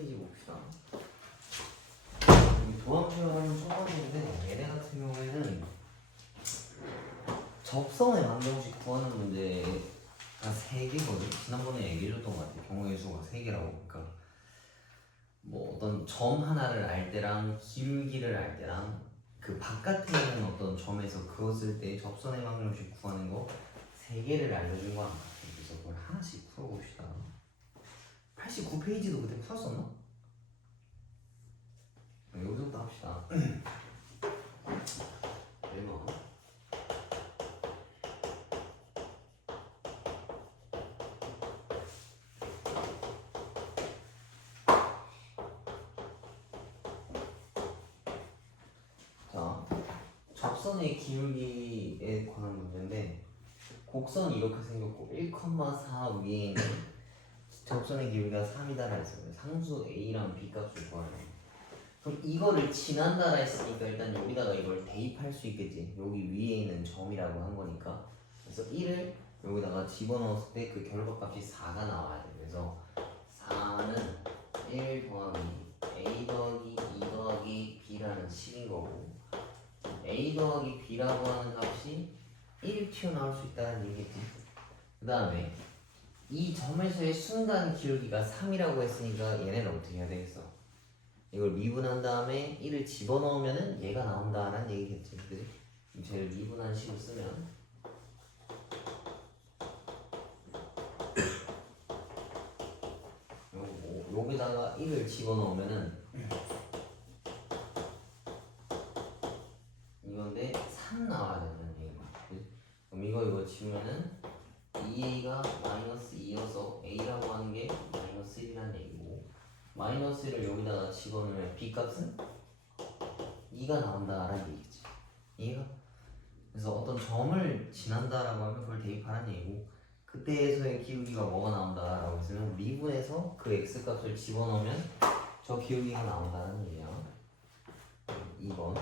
페이지 봅시다. 도함수열은 초반인데 얘네 같은 경우에는 접선의 방정식 구하는 문제가 3개거든. 지난번에 얘기해줬던 것 같아. 경우의 수가 3개라고. 그러니까 뭐 어떤 점 하나를 알 때랑 기울기를 알 때랑 그 바깥에 있는 어떤 점에서 그었을 때 접선의 방정식 구하는 거 3개를 알려준 거야. 그래서 그걸 하나씩 풀어봅시다. 89페이지도 그때 풀었었나? 여기서부터 합시다. 1번. 자, 접선의 기울기에 관한 문제인데 곡선이 이렇게 생겼고 1,4 위에 있는 접선의 기울기가 3이다라 했어요. 상수 A랑 B 값을 구하래요. 그럼 이거를 지난다라 했으니까 일단 여기다가 이걸 대입할 수 있겠지. 여기 위에 있는 점이라고 한 거니까. 그래서 1을 여기다가 집어넣었을 때 그 결과값이 4가 나와야 돼. 그래서 4는 1 더하기 A 더하기 2 더하기 B라는 식인 거고, A 더하기 B라고 하는 값이 1 튀어나올 수 있다는 얘기겠지. 그 다음에 이 점에서의 순간 기울기가 3이라고 했으니까 얘네는 어떻게 해야 되겠어? 이걸 미분한 다음에 1을 집어넣으면은 얘가 나온다는 얘기겠지. 그지? 쟤를 미분한 식으로 쓰면 여기다가 1을 집어넣으면은 이건데 3 나와야 되는 얘기야. 그럼 이거 지우면은 2a가 마이너스 2여서 a라고 하는 게 마이너스 1이라는 얘기고, 마이너스 1을 여기다가 집어넣으면 b값은 2가 나온다라는 얘기지. 이해가? 그래서 어떤 점을 지난다라고 하면 그걸 대입하라는 얘기고, 그때에서의 기울기가 뭐가 나온다라고 했으면 미분해서 그 x값을 집어넣으면 저 기울기가 나온다는 얘기야. 2번.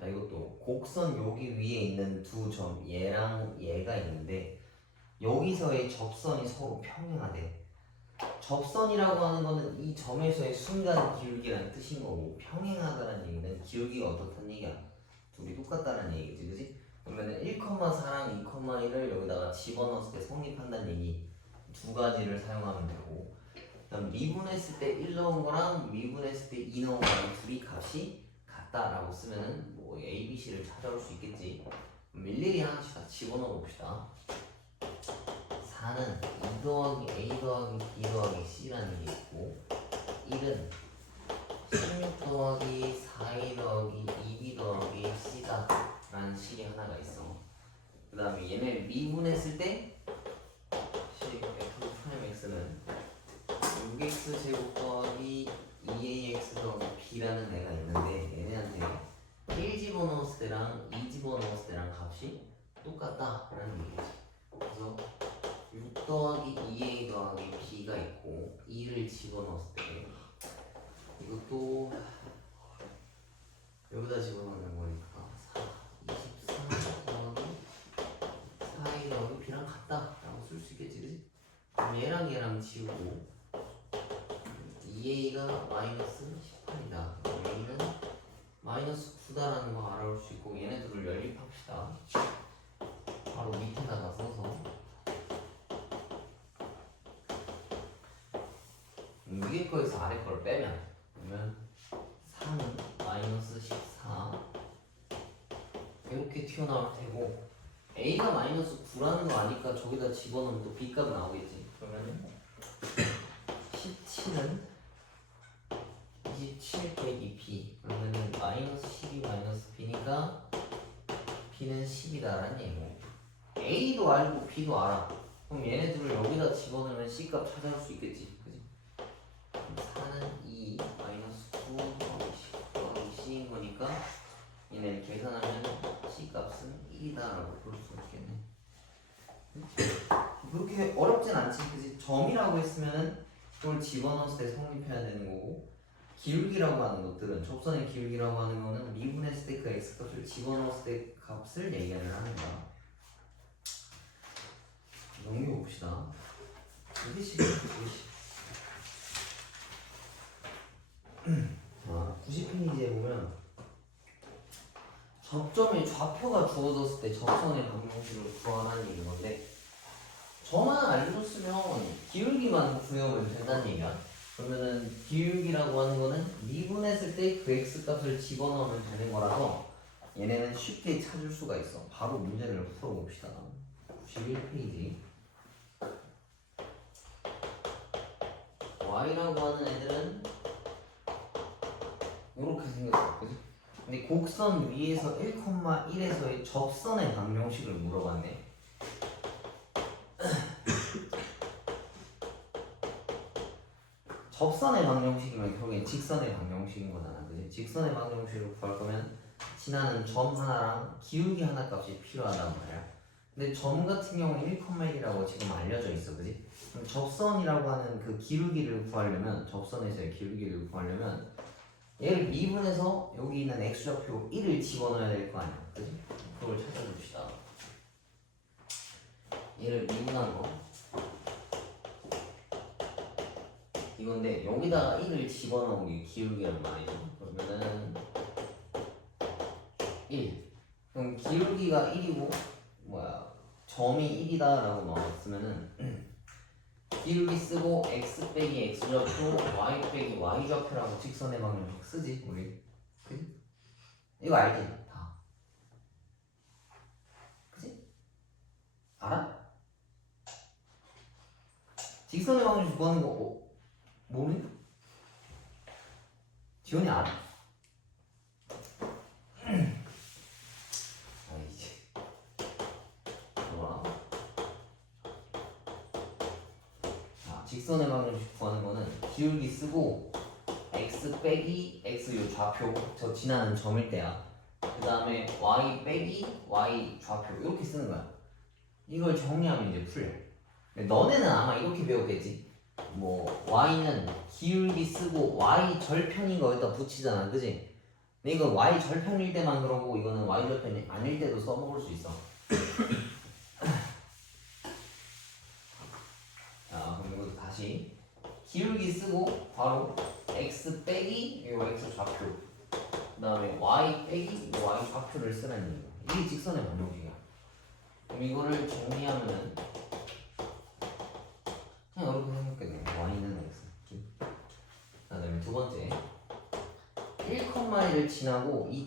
자, 이것도 곡선 여기 위에 있는 두 점, 얘랑 얘가 있는데 여기서의 접선이 서로 평행하대. 접선이라고 하는 거는 이 점에서의 순간 기울기라는 뜻인 거고, 평행하다는 얘기는 기울기가 어떻다는 얘기야? 둘이 똑같다는 얘기지, 그지? 그러면 1,4랑 2,1을 여기다가 집어넣었을 때 성립한다는 얘기 두 가지를 사용하면 되고, 그다음 미분했을 때 1 넣은 거랑 미분했을 때 2 넣은 거랑 둘이 값이 같다라고 쓰면은 뭐 A, B, C를 찾아올 수 있겠지. 일일이 하나씩 다 집어넣어 봅시다. 4는 2 더하기 A 더하기 B 더하기 C라는 게 있고, 1은 16 더하기 4A 더하기 2B 더하기 C다 라는 식이 하나가 있어. 그 다음에 얘네 미분했을 때 식 F 프라임 X는 6X 제곱 더하기 2AX 더하기 B라는 애가 있는데, 얘네한테 1 집어넣었을 때랑 2 집어넣었을 때랑 값이 똑같다라는 얘기지. 그래서 6 더하기 2A 더하기 B가 있고 2를 집어넣었을 때 이것도 여기다 집어넣는 거니까 24 더하기 4A 더하기 B랑 같다라고 쓸 수 있겠지, 그치? 그럼 얘랑 지우고 2A가 마이너스 18이다. A는 마이너스 9다라는 거 알아볼 수 있고, 얘네들을 연립합시다. 바로 밑에다가 써서 위에 거에서 아래 거를 빼면, 그러면 3은 마이너스 14 이렇게 튀어나올 테고, A가 마이너스 9라는 거 아니까 저기다 집어넣으면 또 B값 나오겠지. 그러면 17은 27 빼기 B, 그러면은 마이너스 12 마이너스 B니까 B는 10이다라는 얘기고, A도 알고 B도 알아. 그럼 얘네들을 여기다 집어넣으면 C값 찾아올 수 있겠지, 그지? 4는 2 마이너스 9 더하기 C인 거니까 얘네를 계산하면 C값은 1이다라고 볼 수 있겠네. 그렇게 어렵진 않지, 그지? 점이라고 했으면은 그걸 집어넣었을 때 성립해야 되는 거고, 기울기라고 하는 것들은 접선의 기울기라고 하는 거는 미분했을 때 그 x 값을 집어넣었을 때 값을 얘기를 하는 거야. 넘겨봅시다. 2식 90페이지에 보면 접점의 좌표가 주어졌을 때 접선의 방정식을 구하라는 얘기인 건데 저만 알려줬으면 기울기만 구해오면 된다는 얘기야. 그러면은 기울기라고 하는 거는 미분했을 때 그 x 값을 집어넣으면 되는 거라서 얘네는 쉽게 찾을 수가 있어. 바로 문제를 풀어봅시다. 91페이지. y라고 하는 애들은 이렇게 생겼어. 그지? 근데 곡선 위에서 1,1에서의 접선의 방정식을 물어봤네. 접선의 방정식이면 결국엔 직선의 방정식인 거잖아. 그지? 직선의 방정식을 구할 거면 지나는 점 하나랑 기울기 하나 값이 필요하단 말이야. 근데 점 같은 경우는 1,1이라고 지금 알려져 있어. 그지? 그럼 접선이라고 하는 그 기울기를 구하려면, 접선에서의 기울기를 구하려면 얘를 미분해서 여기 있는 x좌표 1을 집어넣어야 될 거 아니야. 그지? 그걸 찾아줍시다. 얘를 미분한 거 이건데 여기다가 1을 집어넣은 게 기울기란 말이죠. 그러면은 1. 그럼 기울기가 1이고 점이 1이다 라고 넣었으면은 기울기 쓰고 x 빼기 x좌표 y 빼기 y좌표라고 직선의 방정식 쓰지 우리. 그지? 이거 알지? 다. 그지? 알아? 직선의 방정식 구하는 거 모르니? 지원이 알아? 아이씨. 좋아. 자, 직선의 방정식 구하는 거는 기울기 쓰고 x 빼기 x 요 좌표 저 지나는 점일 때야. 그 다음에 y 빼기 y 좌표 이렇게 쓰는 거야. 이걸 정리하면 이제 풀려. 너네는 아마 이렇게 배웠겠지. 뭐 y는 기울기 쓰고 y 절편인 거 여기다 붙이잖아. 그지? 근데 이거 y 절편일 때만 그러고 이거는 y 절편이 아닐 때도 써먹을 수 있어. 자, 그럼 이거 다시 기울기 쓰고 바로 x 빼기 이 x 좌표 그 다음에 y 빼기 이 y 좌표를 쓰라는 거. 이게 직선의 방정식이야. 그럼 이거를 정리하면은 그냥 이렇게 생각해. y는 x. 그 다음에 두 번째 1,1을 지나고 이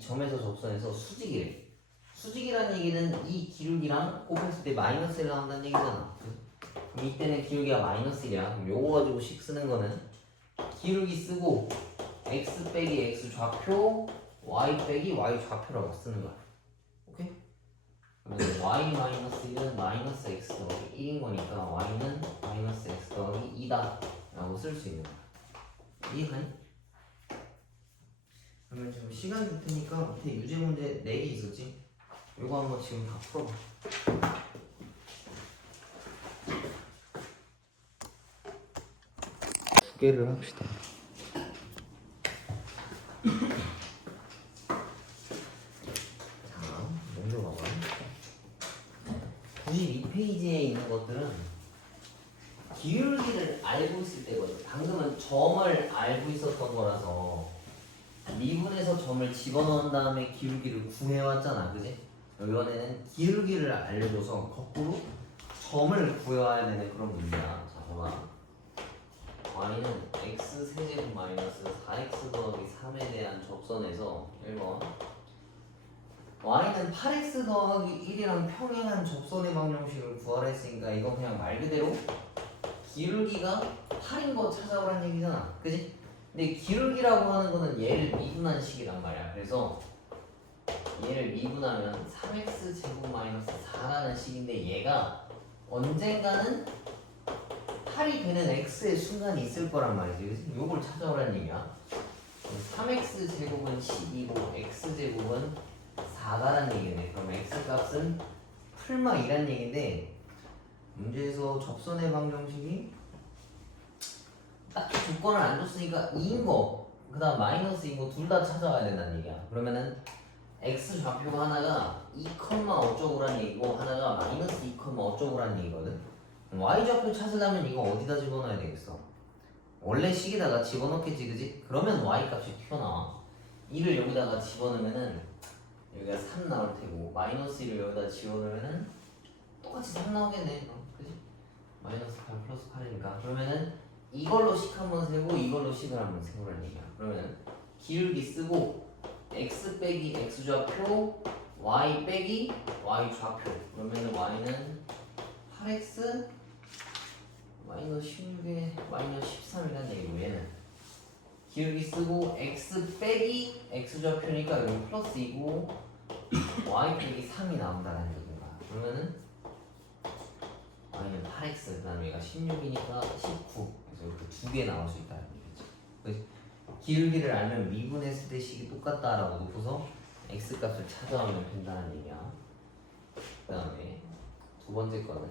점에서 접선해서 수직이래. 수직이라는 얘기는 이 기울기랑 곱했을 때 마이너스 1 나온다는 얘기잖아. 그럼 이때는 기울기가 마이너스 1이야. 그럼 요거 가지고 식 쓰는 거는 기울기 쓰고 x 빼기 x 좌표 y 빼기 y 좌표라고 쓰는 거야. 오케이? 그러면 y 마이너스 1은 마이너스 x 더하기 1인 거니까 y는 마이너스 x 더하기 2다 라고 쓸 수 있는 거야. 이해가니? 그러면 지금 시간 줄 테니까 밑에 유제 문제 4개 있었지? 이거 한번 지금 다 풀어봐. 두 개를 합시다. 자, 먼저 봐봐. 92페이지에 있는 것들은 기울기를 알고 있을 때거든. 방금은 점을 알고 있었던 거라서 미분에서 점을 집어넣은 다음에 기울기를 구해왔잖아. 그지? 이번에는 기울기를 알려줘서 거꾸로 점을 구해와야 되는 그런 문제야. 자, 봐봐. y는 x 세제곱 마이너스 4x 더하기 3에 대한 접선에서 1번 y는 8x 더하기 1이랑 평행한 접선의 방정식을 구하라 했으니까 이건 그냥 말 그대로 기울기가 8인 거 찾아오라는 얘기잖아. 그지? 근데 기울기라고 하는 거는 얘를 미분한 식이란 말이야. 그래서 얘를 미분하면 3x 제곱 마이너스 4라는 식인데 얘가 언젠가는 8이 되는 x의 순간이 있을 거란 말이지. 그래서 요걸 찾아오라는 얘기야. 3x 제곱은 10이고 x 제곱은 4다라는 얘기네. 그럼 x 값은 풀마 2라는 얘기인데 문제에서 접선의 방정식이 딱히 두 조건을 안 줬으니까 2인 거, 그 다음 마이너스인 거 둘 다 찾아와야 된다는 얘기야. 그러면은 x 좌표가 하나가 2, 어쩌고라는 얘기고 하나가 마이너스 2, 어쩌고라는 얘기거든. y 좌표 찾으려면 이거 어디다 집어넣어야 되겠어? 원래 식에다가 집어넣겠지, 그지? 그러면 y 값이 튀어나와. 2를 여기다가 집어넣으면은 여기가 3 나올 테고 마이너스 1을 여기다 집어넣으면은 똑같이 3 나오겠네. 그지? 마이너스 8 플러스 8이니까. 그러면은 이걸로 식 한번 세고 이걸로 식을 한번 세우라는 얘기야. 그러면은 기울기 쓰고 x 빼기 x 좌표 y 빼기 y 좌표. 그러면은 y는 8x 마이너스 16에 마이너스 13이라는 얘기고 얘는 기울기 쓰고 x 빼기 x 좌표니까 여기 플러스 2고 y 빼기 3이 나온다는 얘기인가. 그러면은 y는 8x 그 다음에 얘가 16이니까 19. 그래서 이렇게 두 개 나올 수 있다는 얘기지. 기울기를 알면 미분했을 때 식이 똑같다라고 놓고서 x 값을 찾아오면 된다는 얘기야. 그 다음에 두 번째 거는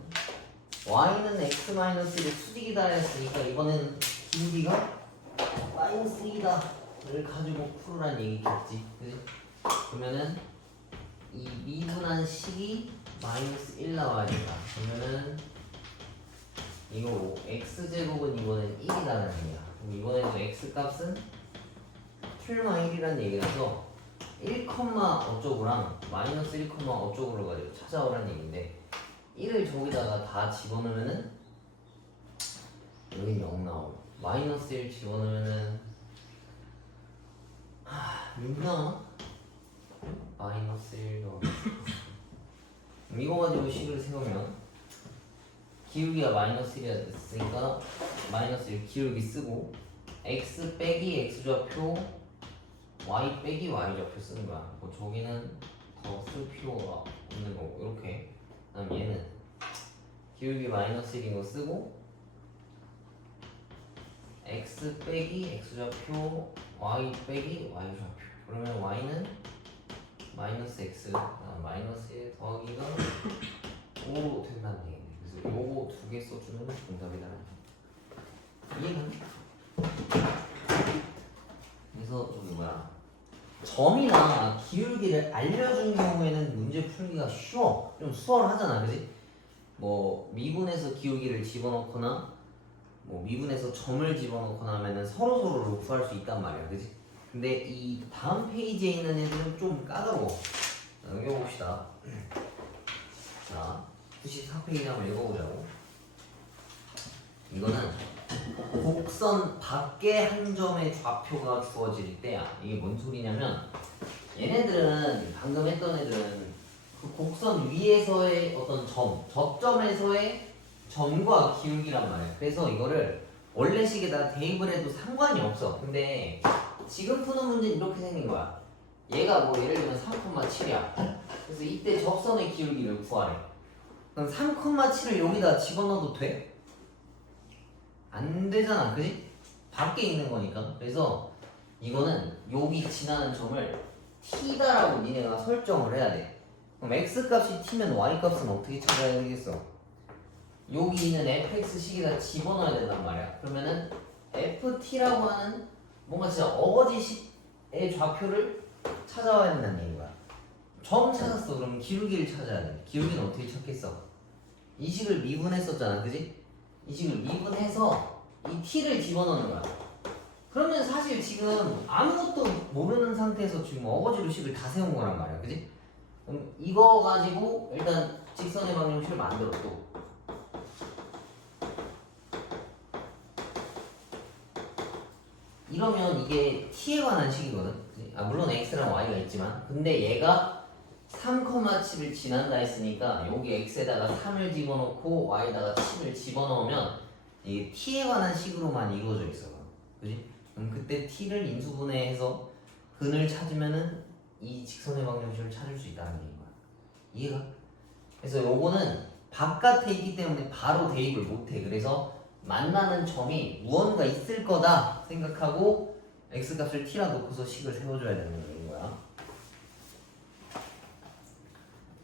y는 x-1을 수직이다 했으니까 이번에는 기울기가 마이너스 2다를 가지고 풀으란 얘기겠지. 그지? 그러면은 이 미분한 식이 마이너스 1 나와야 된다. 그러면은 이거 x제곱은 이번엔 1이라는 얘기야. 그럼 이번에도 x값은 풀마 1이라는 얘기라서 1, 어쩌고랑 마이너스 1, 어쩌고를 가지고 찾아오라는 얘기인데 1을 저기다가 다 집어넣으면은 여기 0 나오고 마이너스 1 집어넣으면은 6 나와? 마이너스 1도 이거 가지고 식을 세우면 기울기가 마이너스 1이 됐으니까 마이너스 1 기울기 쓰고 x 빼기 x 좌표 y 빼기 y 좌표 쓰는 거야. 뭐 저기는 더 쓸 필요가 없는 거고 이렇게. 그다음 얘는 기울기 마이너스 1인 거 쓰고 x 빼기 x 좌표 y 빼기 y 좌표. 그러면 y는 마이너스 x 마이너스 1 더하기가 5로 된다는 얘기네. 그래서 요거 두 개 써주면 정답이다. 이해가? 그래서 저기 뭐야 점이나 기울기를 알려준 경우에는 문제 풀기가 쉬워. 좀 수월하잖아, 그지? 뭐 미분에서 기울기를 집어넣거나 뭐 미분에서 점을 집어넣거나 하면은 서로를 구할 수 있단 말이야, 그지? 근데 이 다음 페이지에 있는 애들은 좀 까다로워. 자, 읽어봅시다. 자, 94페이지 한번 읽어보자고. 이거는 곡선 밖에 한 점의 좌표가 주어질 때야. 이게 뭔 소리냐면 얘네들은 방금 했던 애들은 그 곡선 위에서의 어떤 접점에서의 점과 기울기란 말이야. 그래서 이거를 원래 식에다가 대입을 해도 상관이 없어. 근데 지금 푸는 문제는 이렇게 생긴 거야. 얘가 뭐 예를 들면 3,7이야. 그래서 이때 접선의 기울기를 구하래. 그럼 3,7을 여기다 집어넣어도 돼? 안 되잖아, 그지? 밖에 있는 거니까. 그래서 이거는 여기 지나는 점을 t다라고 니네가 설정을 해야 돼. 그럼 x 값이 t면 y 값은 어떻게 찾아야 되겠어? 여기 있는 fx 식에다 집어넣어야 된단 말이야. 그러면은 ft라고 하는 뭔가 진짜 어거지식의 좌표를 찾아와야 된다는 얘기인 거야. 점 찾았어. 그럼 기울기를 찾아야 돼. 기울기는 어떻게 찾겠어? 이 식을 미분했었잖아, 그지? 이 식을 미분해서 이 t를 집어넣는 거야. 그러면 사실 지금 아무것도 모르는 상태에서 지금 어거지로 식을 다 세운 거란 말이야, 그지? 그럼 이거 가지고 일단 직선의 방정식을 만들었고 이러면 이게 t에 관한 식이거든. 그치? 물론 x랑 y가 있지만 근데 얘가 3,7을 지난다 했으니까 여기 x에다가 3을 집어넣고 y에다가 7을 집어넣으면 이게 t에 관한 식으로만 이루어져 있어. 그지? 그럼 그때 t를 인수분해해서 근을 찾으면은 이 직선의 방정식을 찾을 수 있다는 얘기인 거야. 이해가? 그래서 요거는 바깥에 있기 때문에 바로 대입을 못해. 그래서 만나는 점이 무언가 있을 거다 생각하고 x값을 t라 놓고서 식을 세워줘야 되는 얘기인 거야.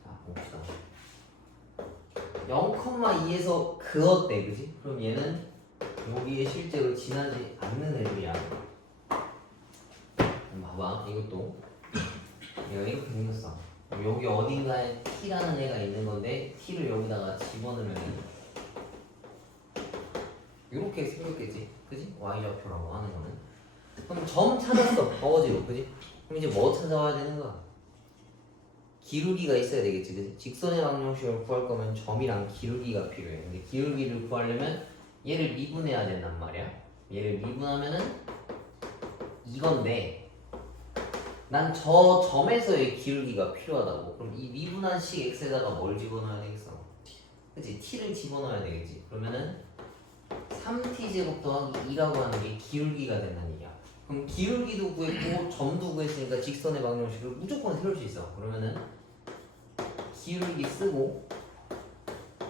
자, 봅시다. 0,2에서 그었대, 그지? 그럼 얘는 여기 여기에 실제로 지나지 않는 애들이야. 봐봐, 이것도 얘가 이렇게 생겼어. 여기 어딘가에 t라는 애가 있는 건데 t를 여기다가 집어넣으면 이렇게 생겼겠지, 그지? y좌표라고 하는 거는. 그럼 점 찾았어, 어거지로, 그지? 그럼 이제 뭐 찾아와야 되는 거야? 기울기가 있어야 되겠지, 그지? 직선의 방정식을 구할 거면 점이랑 기울기가 필요해. 근데 기울기를 구하려면 얘를 미분해야 된단 말이야. 얘를 미분하면은 이건데 난 저 점에서의 기울기가 필요하다고. 그럼 이 미분한 식 x에다가 뭘 집어넣어야 되겠어? 그치? t를 집어넣어야 되겠지. 그러면은 3t제곱 더하기 2라고 하는 게 기울기가 된다는 얘기야. 그럼 기울기도 구했고 점도 구했으니까 직선의 방정식을 무조건 세울 수 있어. 그러면은 기울기 쓰고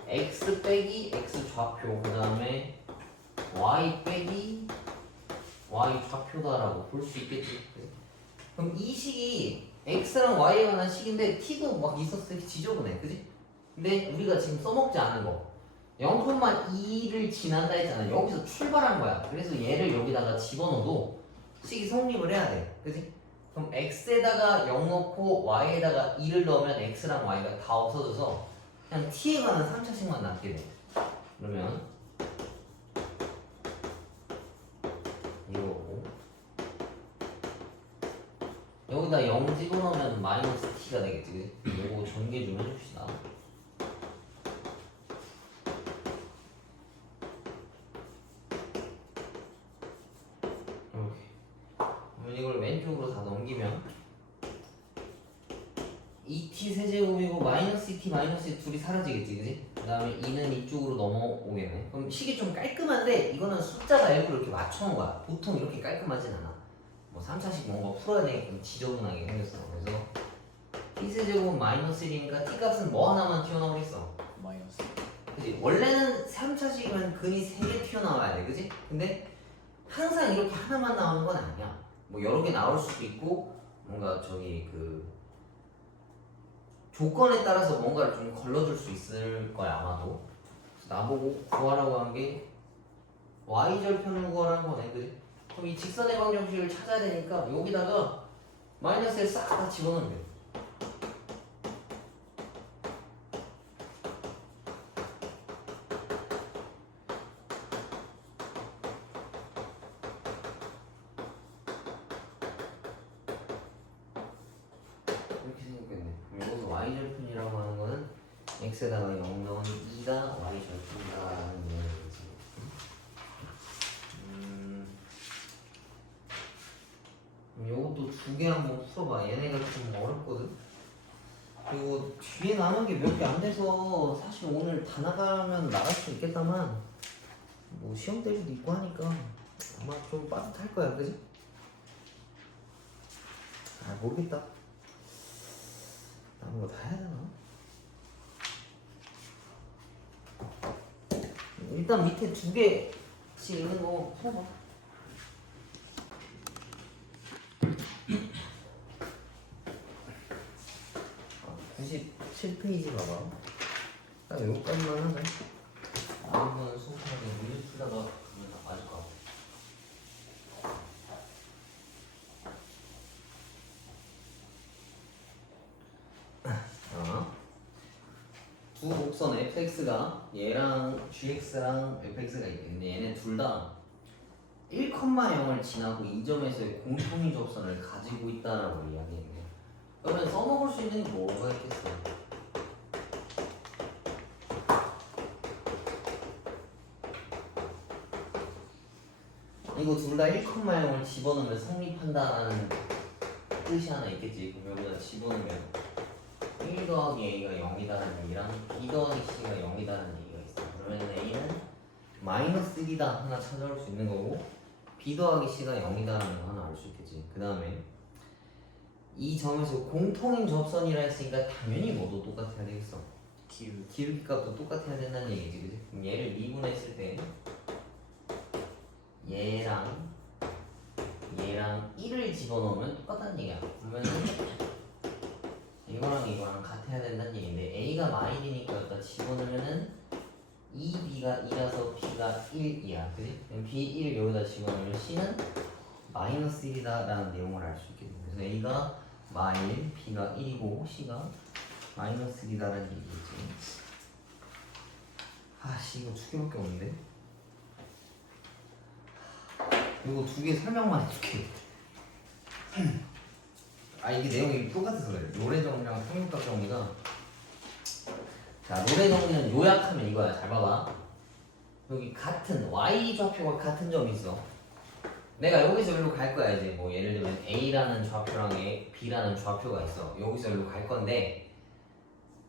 x 빼기 x 좌표, 그 다음에 y 빼기 y 좌표다라고 볼 수 있겠지. 그럼 이 식이 x랑 y에 관한 식인데 t도 막 있었을 때 지저분해, 그지? 근데 우리가 지금 써먹지 않은 거 0,2를 지난다 했잖아. 여기서 출발한 거야. 그래서 얘를 여기다가 집어넣어도 식이 성립을 해야 돼, 그지? 그럼 x에다가 0 넣고 y에다가 2를 넣으면 x랑 y가 다 없어져서 그냥 t에 관한 3차식만 남게 돼. 그러면 이거고 여기다 0 집어넣으면 마이너스 t가 되겠지, 그지? 이거 전개 좀 해줍시다. 이렇게. 그러면 이걸 왼쪽으로 다 넘기면 2t 세제곱이고 마이너스 2t 마이너스 2 둘이 사라지겠지, 그지? 그 다음에 2는 이쪽으로 넘어오겠네. 그럼 식이 좀 깔끔한데 이거는 숫자가 일부러 이렇게 맞춰놓은 거야. 보통 이렇게 깔끔하진 않아. 뭐 3차식 뭔가 풀어야 되니까 지저분하게 생겼어. 그래서 t 세제곱은 마이너스 1이니까 t 값은 뭐 하나만 튀어나오겠어? 마이너스. 그지? 원래는 3차식이면 근이 3개 튀어나와야 돼, 그지? 근데 항상 이렇게 하나만 나오는 건 아니야. 뭐 여러 개 나올 수도 있고 뭔가 저기 그 조건에 따라서 뭔가를 좀 걸러줄 수 있을 거야 아마도. 그래서 나보고 구하라고 한 게 y절편을 구하라는 거네, 그지? 그럼 이 직선의 방정식을 찾아야 되니까 여기다가 마이너스에 싹 다 집어넣으면 돼. 이렇게 생겼겠네. 그럼 여기서 y절편이라고 하는 거는 x에다가 0 넣은 2가 y절편이다라는 얘기지. 요것도 두 개 한번 풀어봐. 얘네가 좀 어렵거든. 그리고 뒤에 남은 게 몇 개 안 돼서 사실 오늘 다 나가면 나갈 수 있겠다만 뭐 시험 때도 있고 하니까 아마 좀 빠듯할 거야, 그지? 아 모르겠다. 남은 거 다 해야 되나? 일단 밑에 두 개씩 있는 거 풀어봐. 97페이지 봐봐. 딱 여기까지만 하자. 다음 번 수업하게 문제 풀다가 그러면 맞을 것 같아. 두 곡선 fx가 얘랑 gx랑 fx가 있대. 근데 얘네 둘 다 1,0을 지나고 이 점에서의 공통인 접선을 가지고 있다라고 이야기했네. 그러면 써먹을 수 있는 게 뭐가 있겠어? 이거 둘 다 1,0을 집어넣으면 성립한다라는 뜻이 하나 있겠지. 그럼 여기다 집어넣으면 1 더하기 a가 0이다라는 얘기랑 b 더하기 c가 0이다라는 얘기가 있어. 그러면 a는 마이너스 1이다 하나 찾아올 수 있는 거고 b 더하기 c가 0이다라는 거 하나 알 수 있겠지. 그 다음에 이 점에서 공통인 접선이라 했으니까 당연히 뭐도 똑같아야 되겠어. 기울기 값도 똑같아야 된다는 얘기지, 그지? 그럼 얘를 미분했을 때 얘랑 1을 집어넣으면 똑같다는 얘기야. 그러면 이거랑 이거랑 같아야 된다는 얘기인데 a가 마일이니까 여기다 집어넣으면은 2b가 2라서 b가 1이야. 그지? 그럼 b 1 여기다 집어넣으면 c는 마이너스 1이다 라는 내용을 알 수 있게 됩니다. 그래서 a가 마일, b가 1이고 c가 마이너스 1이다 라는 얘기겠지. 아씨 이거 두 개밖에 없는데? 이거 두 개 설명만 해줄게. 아 이게 내용이 똑같아서 그래. 노래 정리랑 평균값 정리가, 자 노래 정리는 요약하면 이거야. 잘 봐봐. 여기 같은 y 좌표가 같은 점이 있어. 내가 여기서 여기로 갈 거야. 이제 뭐 예를 들면 a라는 좌표랑 b라는 좌표가 있어. 여기서 여기로 갈 건데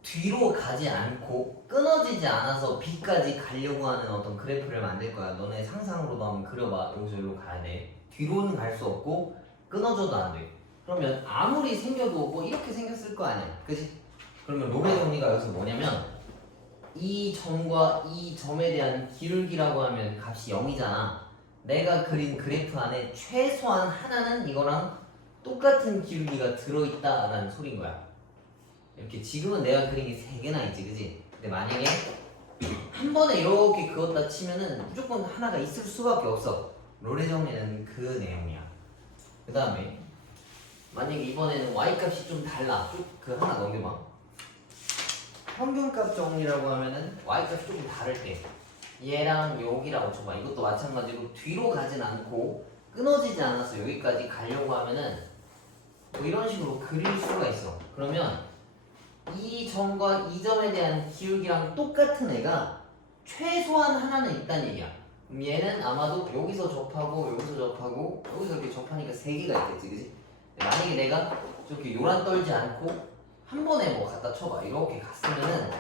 뒤로 가지 않고 끊어지지 않아서 b까지 가려고 하는 어떤 그래프를 만들 거야. 너네 상상으로도 한번 그려봐. 여기서 여기로 가야 돼. 뒤로는 갈 수 없고 끊어져도 안 돼. 그러면 아무리 생겨도 뭐 이렇게 생겼을 거 아니야. 그지? 그러면 롤의 정리가 여기서 뭐냐면 이 점과 이 점에 대한 기울기라고 하면 값이 0이잖아. 내가 그린 그래프 안에 최소한 하나는 이거랑 똑같은 기울기가 들어있다라는 소린 거야. 이렇게 지금은 내가 그린 게 3개나 있지, 그지? 근데 만약에 한 번에 이렇게 그었다 치면은 무조건 하나가 있을 수밖에 없어. 롤의 정리는 그 내용이야. 그 다음에 만약에 이번에는 y값이 좀 달라. 쭉 그 하나 넘겨봐. 평균값 정리라고 하면은 y값이 조금 다를 때 얘랑 여기라고 쳐봐. 이것도 마찬가지로 뒤로 가진 않고 끊어지지 않아서 여기까지 가려고 하면은 뭐 이런 식으로 그릴 수가 있어. 그러면 이 점과 이 점에 대한 기울기랑 똑같은 애가 최소한 하나는 있다는 얘기야. 그럼 얘는 아마도 여기서 접하고 여기서 접하고 여기서 이렇게 접하니까 3개가 있겠지, 그지? 만약에 내가 저렇게 요란 떨지 않고 한 번에 뭐 갖다 쳐봐. 이렇게 갔으면은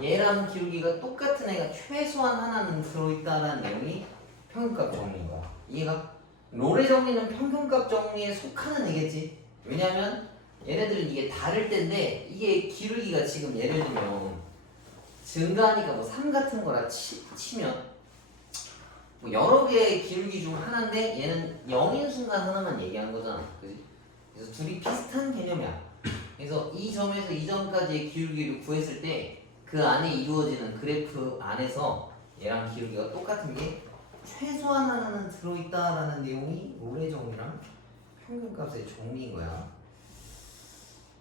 얘랑 기울기가 똑같은 애가 최소한 하나는 들어있다는 내용이 평균값 정리인 거야. 이해가? 롤의 정리는 평균값 정리에 속하는 애겠지. 왜냐면 얘네들은 이게 다를 때인데 이게 기울기가 지금 예를 들면 증가하니까 뭐 3 같은 거라 치면 뭐 여러 개의 기울기 중 하나인데 얘는 0인 순간 하나만 얘기한 거잖아. 그지? 그래서 둘이 비슷한 개념이야. 그래서 이 점에서 이 점까지의 기울기를 구했을 때 그 안에 이루어지는 그래프 안에서 얘랑 기울기가 똑같은 게 최소한 하나는 들어있다라는 내용이 롤의 정리랑 평균값의 정리인 거야.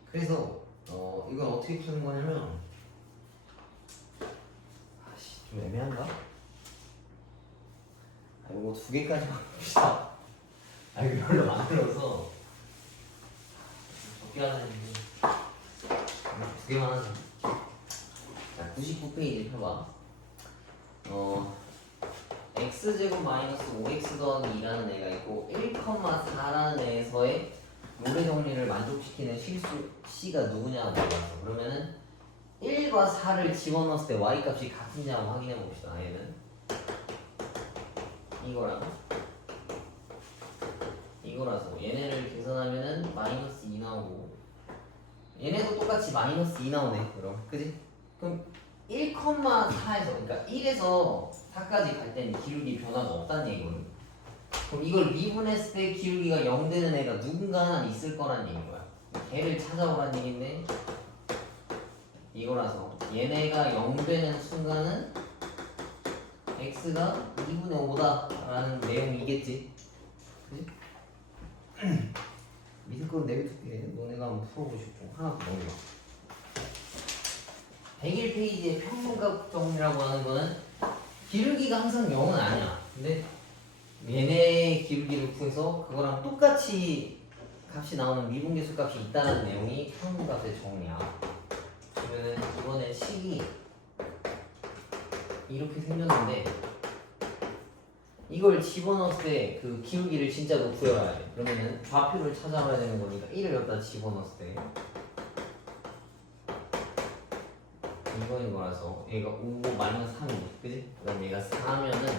그래서 이건 어떻게 푸는 거냐면 좀 애매한가? 이거 2개까지만 봅시다. 이거 별로 안 들어서 적게 하는 게 2개만 하자. 자, 99페이지 펴봐. x제곱 마이너스 5x 더하기 2라는 애가 있고 1,4라는 애에서의 롤의 정리를 만족시키는 실수 c가 누구냐가 들어갔어. 그러면은 1과 4를 집어넣었을 때 y값이 같은지 한번 확인해 봅시다. 얘는 이거라서 얘네를 계산하면은 마이너스 2 나오고 얘네도 똑같이 마이너스 2 나오네. 그럼 그지? 그럼 1,4에서 그러니까 1에서 4까지 갈 때는 기울기 변화가 없다는 얘기거든. 그럼 이걸 미분했을 때 기울기가 0 되는 애가 누군가 하나 있을 거란 얘기인 거야. 걔를 찾아오란 얘기인데 이거라서 얘네가 0 되는 순간은 x가 2분의 5다 라는 내용이겠지. 그지? 밑에 건 내비둘게. 너네가 한번 풀어보고 싶고 하나 더 넘겨. 101페이지의 평균값 정리라고 하는 거는 기울기가 항상 0은 아니야. 근데 얘네의 기울기를 구해서 그거랑 똑같이 값이 나오는 미분계수 값이 있다는 내용이 평균값의 정리야. 그러면은 이번에 식이 이렇게 생겼는데 이걸 집어넣었을 때 그 기울기를 진짜로 구해와야 돼. 그러면은 좌표를 찾아와야 되는 거니까 1을 여기다 집어넣었을 때 이거인 거라서 얘가 5 마이너스 3이지, 그지? 그 다음 얘가 4면은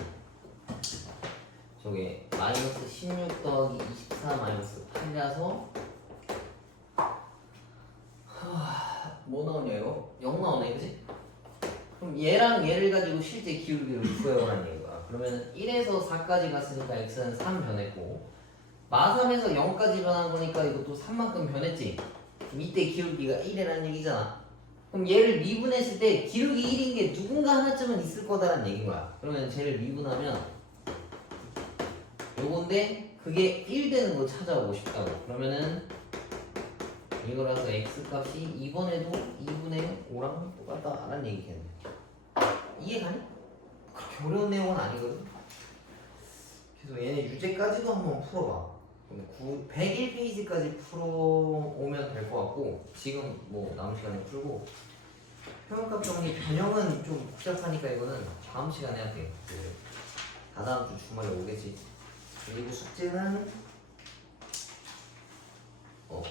저게 마이너스 16 더하기 24 마이너스 8이라서 뭐 나오냐 이거? 0 나오네, 그지? 그럼 얘랑 얘를 가지고 실제 기울기를 구해오라는 얘기야. 그러면 1에서 4까지 갔으니까 x는 3 변했고 마3에서 0까지 변한 거니까 이것도 3만큼 변했지? 그럼 이때 기울기가 1이라는 얘기잖아. 그럼 얘를 미분했을 때 기울기 1인 게 누군가 하나쯤은 있을 거다라는 얘기인 거야. 그러면 쟤를 미분하면 요건데 그게 1 되는 거 찾아오고 싶다고. 그러면은 이거라서 x 값이 이번에도 2분의 5랑 똑같다라는 얘기겠네. 이해가니? 그렇게 어려운 내용은 아니거든. 그래서 얘네 유제까지도 한번 풀어봐. 101페이지까지 풀어오면 될 것 같고 지금 뭐 남은 시간에 풀고 평균값 정리 변형은 좀 복잡하니까 이거는 다음 시간에 할게요. 다다음 주 주말에 오겠지. 그리고 숙제는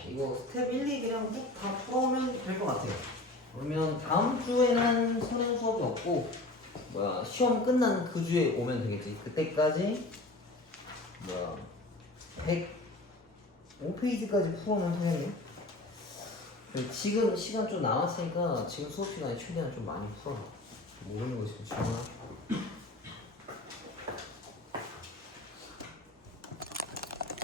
이거 스텝 1, 2 그냥 쭉 다 풀어오면 될 것 같아요. 그러면 다음 주에는 선행 수업이 없고 시험 끝난 그 주에 오면 되겠지. 그때까지 105페이지까지 풀어오면 되겠네. 지금 시간 좀 남았으니까 지금 수업 시간에 최대한 좀 많이 풀어. 모르는 거 있으면 질문하.